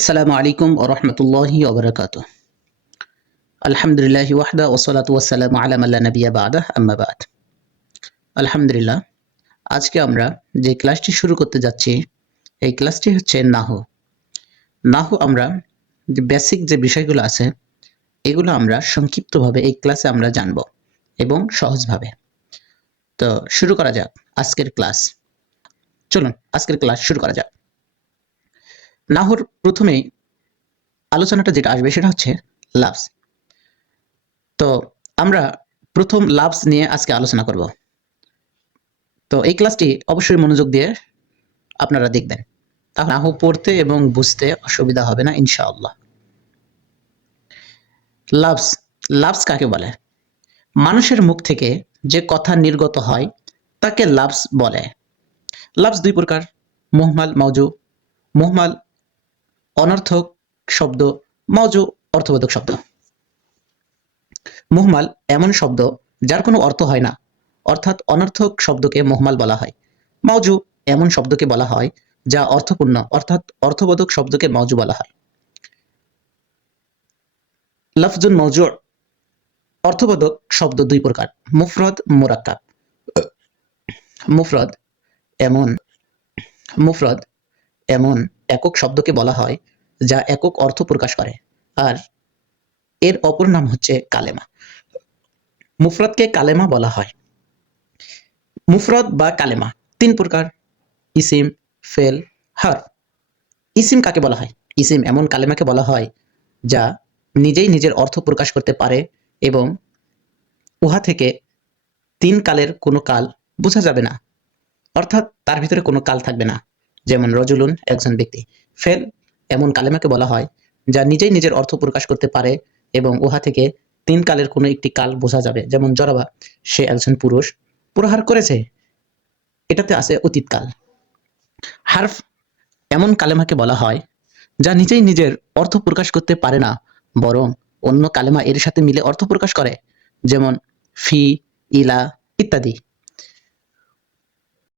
আসসালামু আলাইকুম ওয়া রাহমাতুল্লাহি ওয়া বারাকাতুহু। আলহামদুলিল্লাহি ওয়াহদা ওয়া সলাতু ওয়াস সালামু আলা মান লা নাবিয়্যা বা'দা আম্মা বা'দ। আলহামদুলিল্লাহ, আজকে আমরা যে ক্লাসটি শুরু করতে যাচ্ছি এই ক্লাসটি হচ্ছে নাহু। নাহু আমরা যে বেসিক যে বিষয়গুলো আছে এগুলো আমরা সংক্ষিপ্তভাবে এই ক্লাসে আমরা জানব এবং সহজভাবে। তো শুরু করা যাক আজকের ক্লাস। চলুন আজকের ক্লাস শুরু করা যাক। নাহুর প্রথমেই আলোচনাটা যেটা আসবে সেটা হচ্ছে লাফজ। তো আমরা প্রথম লাফজ নিয়ে আজকে আলোচনা করব। তো এই ক্লাসটি অবশ্যই মনোযোগ দিয়ে আপনারা দেখবেন, তাহলে নাহু পড়তে এবং বুঝতে অসুবিধা হবে না ইনশাআল্লাহ। লাফজ, লাফজ কাকে বলে? মানুষের মুখ থেকে যে কথা নির্গত হয় তাকে লাফজ বলে। লাফজ দুই প্রকার, মুহমাল, মাওজু। মুহমাল অনর্থক শব্দ, মাওজু অর্থবোধক শব্দ। মুহমাল এমন শব্দ যার কোনো অর্থ হয় না, অর্থাৎ অনর্থক শব্দকে মুহমাল বলা হয়। মাওজু এমন শব্দকে বলা হয় যা অর্থপূর্ণ, অর্থাৎ অর্থবোধক শব্দকে মাওজু বলা হয়। লফজুন মাওজু, অর্থবোধক শব্দ দুই প্রকার, মুফরদ, মুরাক্কাব। মুফরদ এমন মুফরদ এমন একক শব্দকে বলা হয় যা একক অর্থ প্রকাশ করে, আর এর অপর নাম হচ্ছে কালেমা। মুফরদকে কালেমা বলা হয়। মুফরদ বা কালেমা তিন প্রকার, ইসিম, ফেল, হরফ। ইসিম কাকে বলা হয়? ইসিম এমন কালেমাকে বলা হয় যা নিজেই নিজের অর্থ প্রকাশ করতে পারে এবং উহা থেকে তিন কালের কোনো কাল বোঝা যাবে না, অর্থাৎ তার ভিতরে কোনো কাল থাকবে না, যেমন রজুলুন একজন ব্যক্তি। ফেল এমন কালেমাকে বলা হয় যা নিজেই নিজের অর্থ প্রকাশ করতে পারে এবং উহা থেকে তিন কালের কোনো একটি কাল বোঝা যাবে, যেমন জরাবা সে একজন পুরুষ, প্রহার করেছে, এটাতে আছে অতীতকাল। হারফ এমন কালেমাকে বলা হয় যা নিজেই নিজের অর্থ প্রকাশ করতে পারে না, বরং অন্য কালেমা এর সাথে মিলে অর্থ প্রকাশ করে, যেমন ফি, ইলা ইত্যাদি।